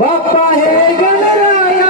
बापा है गणराया।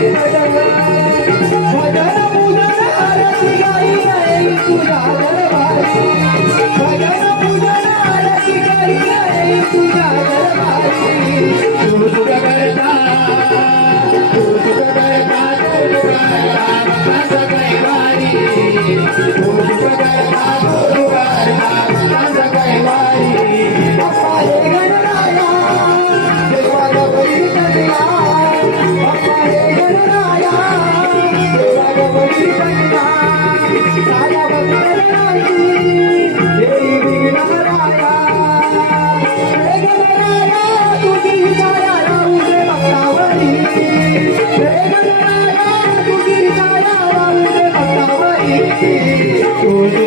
भजन भजन you.